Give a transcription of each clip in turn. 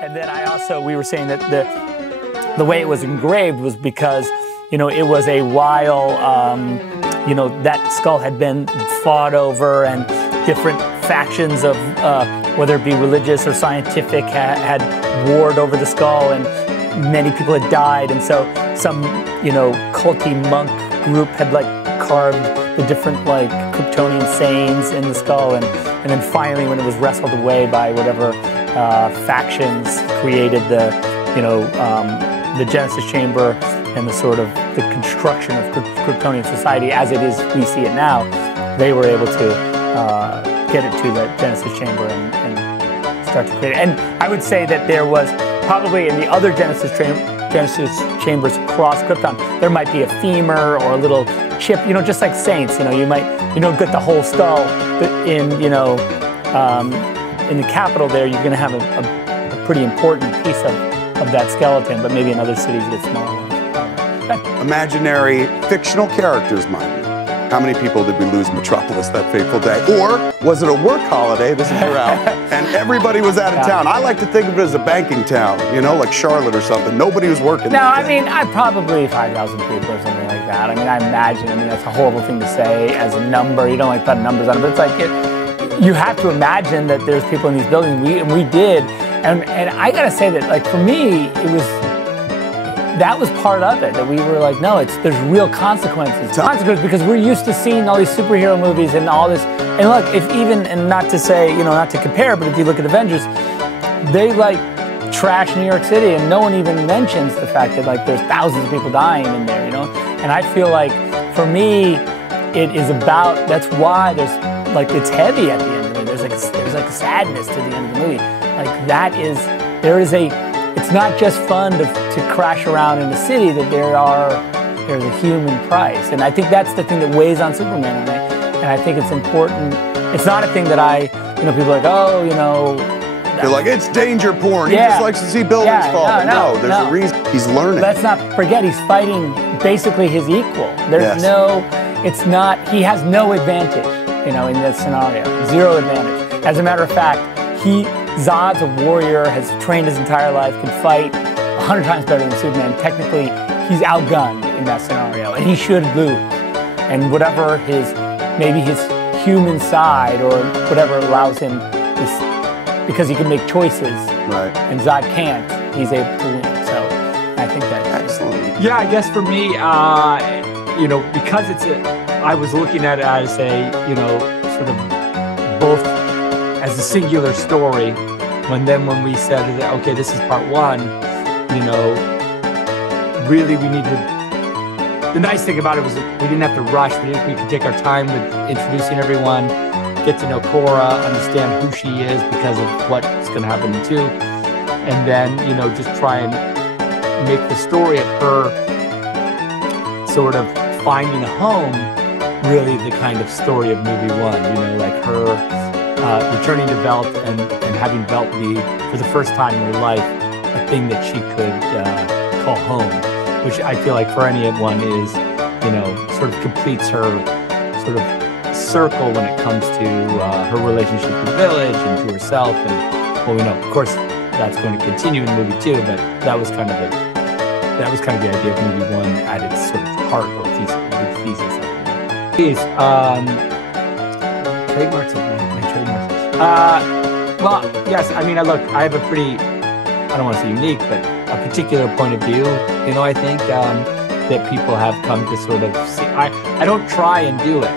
And then we were saying that the way it was engraved was because, you know, it was a while, you know, that skull had been fought over and different factions of, whether it be religious or scientific, had warred over the skull, and many people had died. And so some, you know, culty monk group had like carved the different like Kryptonian sayings in the skull, and then finally when it was wrestled away by whatever factions created the, you know, the Genesis Chamber and the sort of the construction of Kryptonian society as it is, we see it now, they were able to get it to the Genesis Chamber and start to create it. And I would say that there was probably in the other Genesis Chambers across Krypton, there might be a femur or a little chip, you know, just like saints, you know, you don't get the whole skull, but in, you know, in the capital there, you're going to have a pretty important piece of that skeleton, but maybe in other cities you get smaller ones. Imaginary, fictional characters, mind you. How many people did we lose in Metropolis that fateful day? Or was it a work holiday, this is your out, and everybody was out of town? I like to think of it as a banking town, you know, like Charlotte or something. Nobody was working. No, I mean, probably 5,000 people or something like that. I mean, I imagine, that's a horrible thing to say as a number. You don't like putting numbers on it, but it's like, you have to imagine that there's people in these buildings, and we did. And I gotta say that, like, for me, that was part of it, that we were like, no, there's real consequences. Consequences, because we're used to seeing all these superhero movies and all this. And look, and not to say, you know, not to compare, but if you look at Avengers, they like trash New York City, and no one even mentions the fact that like there's thousands of people dying in there, you know? And I feel like, for me, it is about, that's why there's, like, it's heavy at the end of it. There's like a sadness to the end of the movie. Like, it's not just fun to crash around in the city, that there's a human price. And I think that's the thing that weighs on Superman. And I think it's important. It's not a thing that people are like, oh, you know. They're like, it's danger porn. Yeah. He just likes to see buildings fall. No, there's a reason. He's learning. Let's not forget, he's fighting basically his equal. There's he has no advantage, you know, in this scenario. Zero advantage. As a matter of fact, Zod's a warrior, has trained his entire life, can fight 100 times better than Superman. Technically, he's outgunned in that scenario, and he should lose. And whatever maybe his human side or whatever allows him this, because he can make choices, right? And Zod can't, he's able to win. So I think that's excellent. Yeah, I guess for me, you know, because I was looking at it as you know, sort of both as a singular story, when we said, okay, this is part one, you know, really we need to, the nice thing about it was that we didn't have to rush, we could take our time with introducing everyone, get to know Cora, understand who she is because of what's going to happen in 2, and then, you know, just try and make the story of her sort of finding a home really the kind of story of movie 1, you know, like her returning to Velt and having Velt be, for the first time in her life, a thing that she could call home, which I feel like for anyone is, you know, sort of completes her sort of circle when it comes to her relationship to the village and to herself. And, well, we know, of course, that's going to continue in movie 2, but that was kind of the idea of movie 1 at its sort of heart or thesis. Trademarks. Well, yes, I mean, look, I have a pretty, I don't want to say unique, but a particular point of view, you know, I think, that people have come to sort of see. I don't try and do it.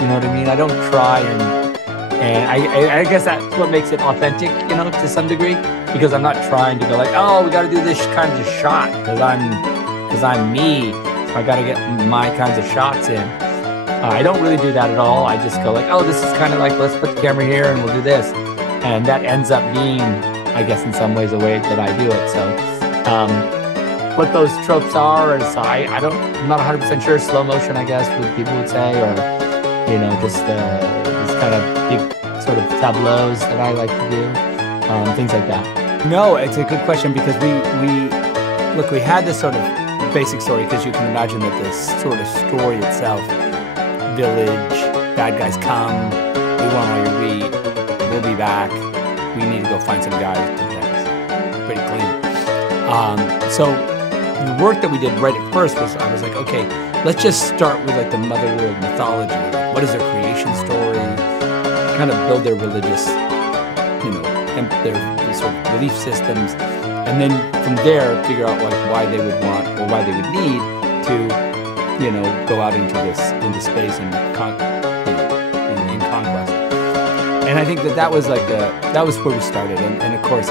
You know what I mean? I don't try and I guess that's what makes it authentic, you know, to some degree, because I'm not trying to go like, oh, we got to do this kind of shot because I'm me, so I got to get my kinds of shots in. I don't really do that at all. I just go like, oh, this is kind of like, let's put the camera here and we'll do this. And that ends up being, I guess, in some ways, a way that I do it. So what those tropes are is, I'm not 100% sure. Slow motion, I guess, what people would say, or, you know, just these kind of big sort of tableaus that I like to do, things like that. No, it's a good question, because we had this sort of basic story, because you can imagine that this sort of story itself, village, bad guys come, we want all your wheat, we'll be back, we need to go find some guys to protect us. Pretty clean. So the work that we did right at first was, I was like, okay, let's just start with like the mother world mythology. Like, what is their creation story? Kind of build their religious, their sort of belief systems, and then from there figure out like why they would want or why they would need to, go out into space and in conquest. And I think that was like that was where we started. And of course,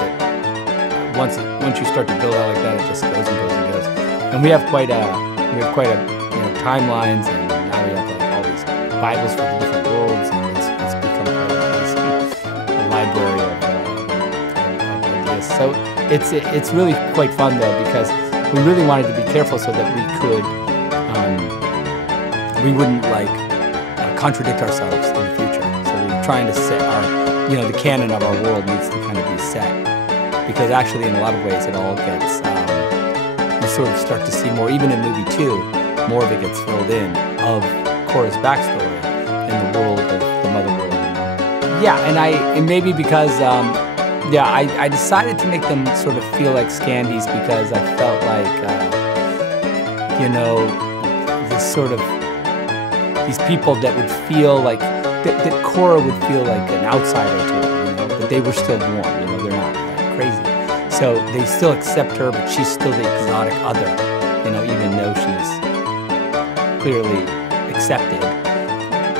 once you start to build out like that, it just goes and goes and goes. And we have quite a timelines, and now we have like all these Bibles for the different worlds, and it's become a library of ideas. So it's really quite fun though, because we really wanted to be careful so that we could we wouldn't contradict ourselves in the future. So we're trying to set our the canon of our world needs to kind of be set, because actually in a lot of ways it all gets you sort of start to see more, even in movie 2, more of it gets filled in of Korra's backstory in the world of the mother world. And maybe because I decided to make them sort of feel like Scandies, because I felt like this sort of these people that would feel like that Korra would feel like an outsider to it, but they were still warm, they're not like crazy. So they still accept her, but she's still the exotic other, even though she's clearly accepted.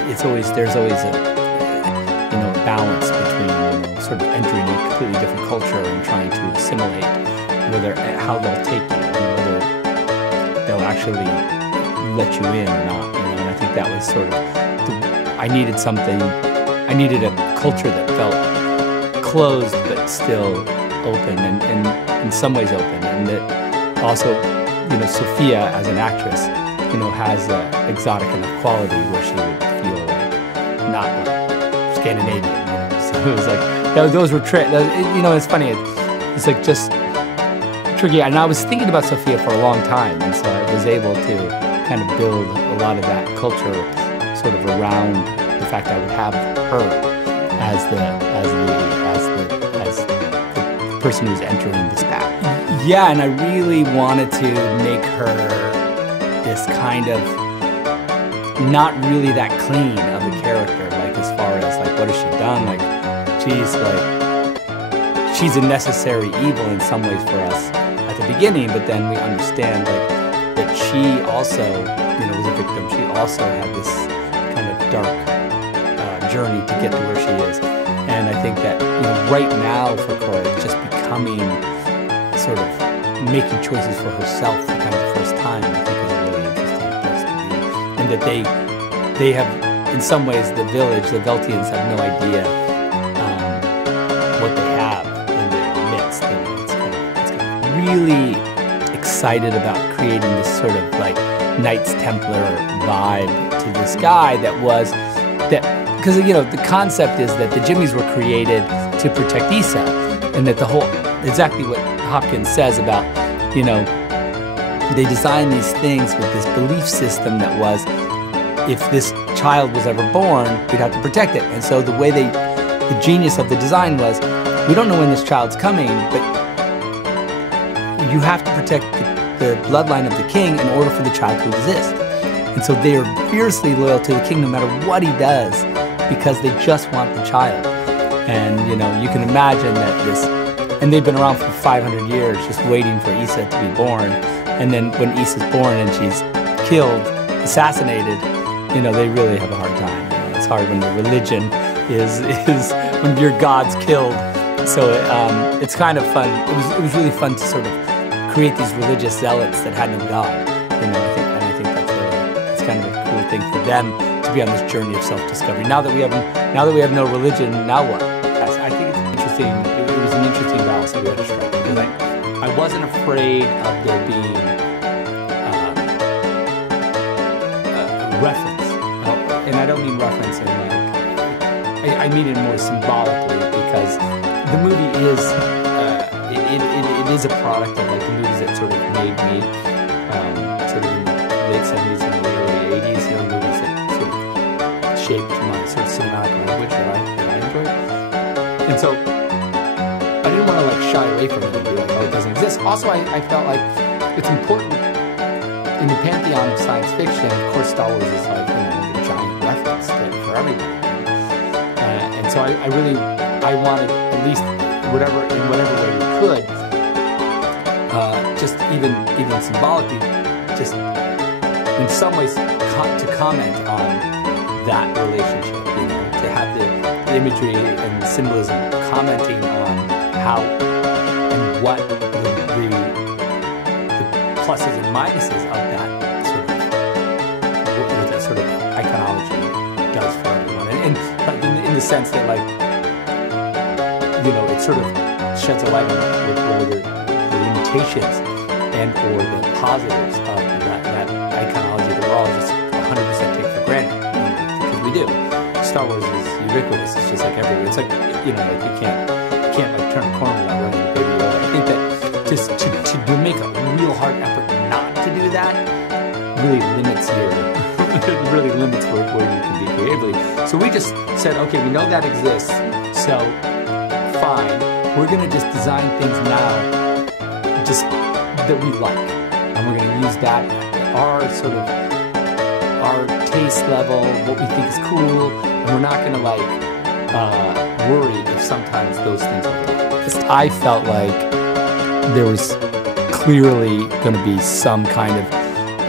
There's always a balance between sort of entering a completely different culture and trying to assimilate, how they'll take you and whether they'll actually let you in or not. And I think that was sort of I needed a culture that felt closed but still open, and in some ways open, and that also, Sophia as an actress, has an exotic enough quality where she would feel like not like Scandinavian. So it was like those were it's funny. It's like just tricky. And I was thinking about Sophia for a long time, and so I was able to kind of build a lot of that culture sort of around the fact I would have her as the person who's entering this path. Yeah, and I really wanted to make her this kind of not really that clean of a character, like as far as like what has she done? Like she's a necessary evil in some ways for us at the beginning, but then we understand that she also was a victim. She also had this kind of dark journey to get to where she is. And I think that right now for Korra, it's just becoming sort of making choices for herself for kind of the first time, I think is a really interesting place to be. And that they have, in some ways, the Veltians have no idea what they have in their midst. And it's kind of really excited about creating this sort of like Knights Templar vibe to this guy because the concept is that the Jimmies were created to protect Issa, and that exactly what Hopkins says about, they designed these things with this belief system that was, if this child was ever born, we'd have to protect it. And so the genius of the design was, we don't know when this child's coming, but you have to protect the bloodline of the king in order for the child to exist. And so they are fiercely loyal to the king no matter what he does, because they just want the child. And you can imagine that and they've been around for 500 years just waiting for Issa to be born. And then when Issa's born and she's killed, assassinated, they really have a hard time. It's hard when the religion is when your god's killed. So it's kind of fun. It was really fun to sort of create these religious zealots that had no god. I think it's kind of a cool thing for them to be on this journey of self-discovery. Now that we have no religion, now what? I think it's interesting. It was an interesting balance that we had to strike, because I wasn't afraid of there being a reference, and I don't mean reference in I mean it more symbolically, because the movie is it is a product of like the movies that sort of made me sort of in the late 70s and the early 80s, movies that sort of shaped my sort of cinematic language that I enjoyed. And so I didn't want to like shy away from it and be like, oh, it doesn't exist. Also, I felt like it's important in the pantheon of science fiction. Of course, Star Wars is like, you know, a giant reference for everybody. And so I wanted, at least in whatever way we could, just even symbolically, just in some ways to comment on that relationship, you know, to have the imagery and the symbolism commenting on how and what the pluses and minuses of that sort of iconology does for everyone, and like in the sense that, like, you know, it sort of sheds a light on the limitations and or the positives of that iconology that we're all just 100% take for granted, because we do. Star Wars is ubiquitous. It's just like everywhere. It's like, you know, like you can't like turn a corner without running a Baby Yoda. I think that just to make a real hard effort not to do that really limits where you can be creatively. So we just said, okay, we know that exists, so fine, we're gonna just design things now just that we like, and we're gonna use that our taste level, what we think is cool, and we're not gonna like worry if sometimes those things are. I felt like there was clearly going to be some kind of,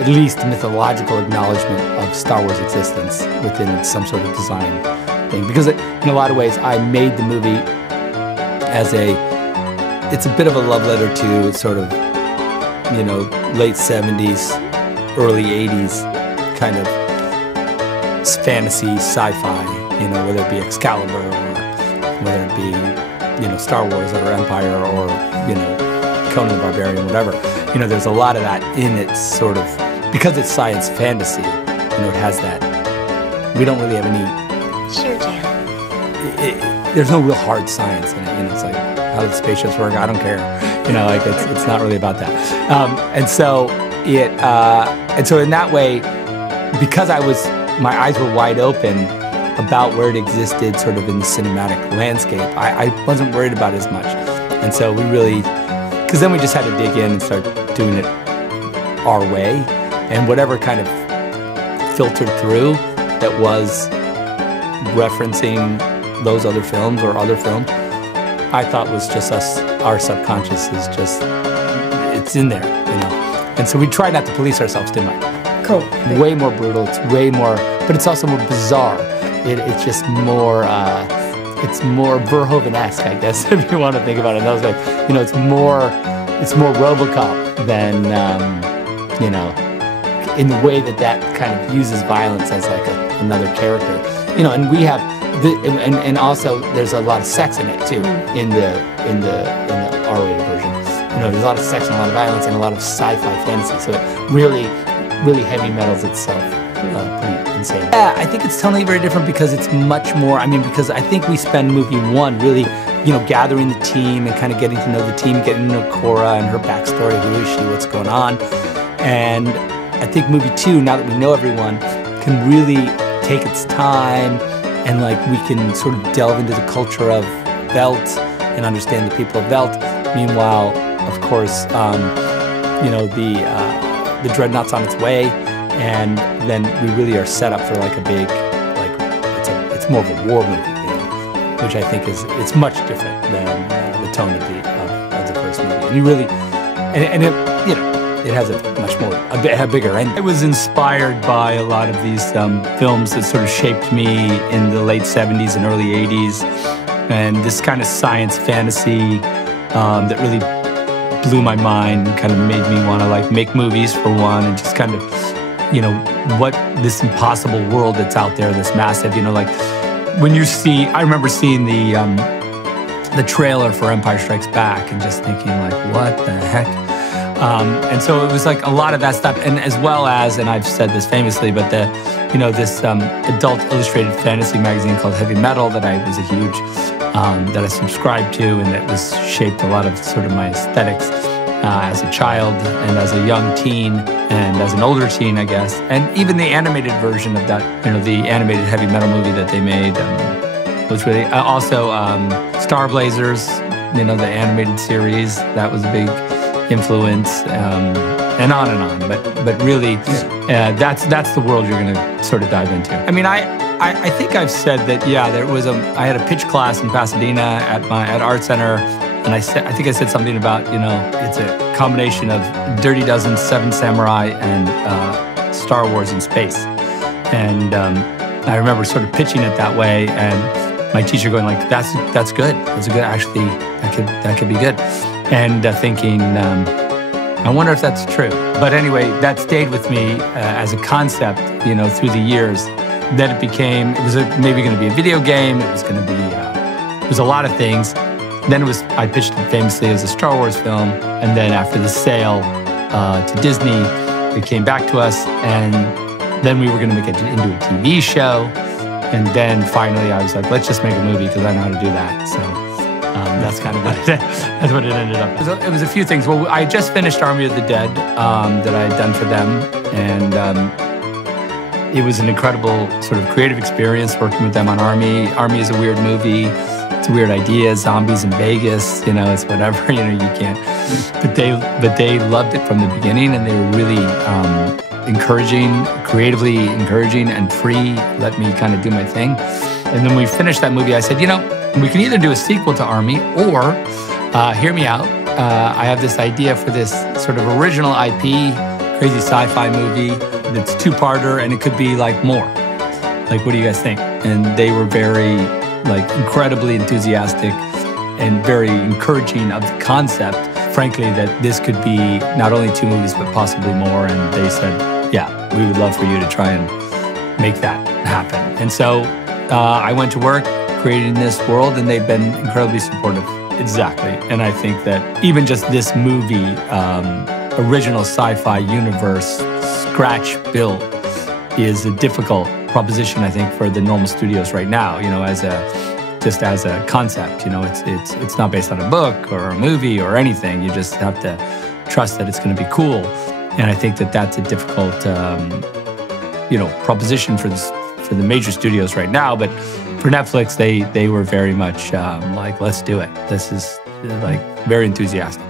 at least mythological acknowledgement of Star Wars existence within some sort of design thing, because in a lot of ways I made the movie as it's a bit of a love letter to sort of, you know, late 70s, early 80s kind of fantasy, sci-fi, you know, whether it be Excalibur or whether it be, you know, Star Wars or Empire or, you know, Conan the Barbarian, whatever. You know, there's a lot of that in it, sort of, because it's science fantasy, you know, it has that. We don't really have any... Sure, Jan. There's no real hard science in it, you know, it's like, how do the spaceships work? I don't care. You know, like, it's not really about that. And so in that way, because my eyes were wide open about where it existed sort of in the cinematic landscape, I wasn't worried about it as much. And so we really, because then we just had to dig in and start doing it our way, and whatever kind of filtered through that was referencing those other films or other films, I thought was just us, our subconscious is just, it's in there, you know. And so we try not to police ourselves too much. Cool. Way more brutal, it's way more, but it's also more bizarre. It's just more, it's more Verhoeven-esque, I guess, if you want to think about it. That was like, you know, it's more RoboCop than, you know, in the way that kind of uses violence as like another character, you know. And we have, and also there's a lot of sex in it too, in the R-rated version. You know, there's a lot of sex and a lot of violence and a lot of sci-fi fantasy. So it really heavy metals itself. Pretty insane. Yeah, I think it's totally very different because it's much more, I mean, because I think we spend movie one really, you know, gathering the team and kind of getting to know the team, getting to know Cora and her backstory, who is she, what's going on. And I think movie two, now that we know everyone, can really take its time, and like we can sort of delve into the culture of Velt and understand the people of Velt. Meanwhile, of course, you know, the Dreadnought's on its way, and then we really are set up for like a big, like, it's more of a war movie, you know, which I think it's much different than the tone of the first movie. And you really, and it, you know, it has a bigger end. I was inspired by a lot of these films that sort of shaped me in the late 70s and early 80s, and this kind of science fantasy that really blew my mind and kind of made me want to like make movies for one, and just kind of, you know, what this impossible world that's out there, this massive, you know, like when you see, I remember seeing the trailer for Empire Strikes Back and just thinking like, what the heck? And so it was like a lot of that stuff, and as well as, and I've said this famously, but you know, this adult illustrated fantasy magazine called Heavy Metal that I was a huge, that I subscribed to, and that was shaped a lot of sort of my aesthetics as a child and as a young teen and as an older teen, I guess. And even the animated version of that, you know, the animated Heavy Metal movie that they made was really, also Star Blazers, you know, the animated series, that was a big influence, and on and on. But really, that's the world you're going to sort of dive into. I mean, I think I've said that, yeah, I had a pitch class in Pasadena at Art Center, and I think I said something about, you know, it's a combination of Dirty Dozen, Seven Samurai, and Star Wars in space. And I remember sort of pitching it that way, and my teacher going like, "That's good. That's a good. Actually, that could be good." And thinking, I wonder if that's true. But anyway, that stayed with me as a concept, you know, through the years. Then it was maybe going to be a video game. It was going to be, it was a lot of things. Then I pitched it famously as a Star Wars film. And then after the sale to Disney, it came back to us. And then we were going to make it into a TV show. And then finally I was like, let's just make a movie because I know how to do that. So that's kind of that's what it ended up. It was a few things. Well, I just finished Army of the Dead that I had done for them. And it was an incredible sort of creative experience working with them on Army. Army is a weird movie. It's a weird idea. Zombies in Vegas, you know, it's whatever, you know, you can't. But they loved it from the beginning, and they were really encouraging, creatively encouraging and free, let me kind of do my thing. And then we finished that movie. I said, you know, we can either do a sequel to Army or, hear me out, I have this idea for this sort of original IP, crazy sci-fi movie that's two-parter, and it could be like more. Like, what do you guys think? And they were very, like, incredibly enthusiastic and very encouraging of the concept, frankly, that this could be not only 2 movies, but possibly more. And they said, yeah, we would love for you to try and make that happen. And so I went to work creating this world, and they've been incredibly supportive. Exactly. And I think that even just this movie, original sci-fi universe, scratch built, is a difficult proposition, I think, for the normal studios right now, you know, as a concept. You know, it's not based on a book or a movie or anything. You just have to trust that it's going to be cool. And I think that that's a difficult, you know, proposition for the major studios right now. But for Netflix, they were very much like, let's do it. This is like very enthusiastic.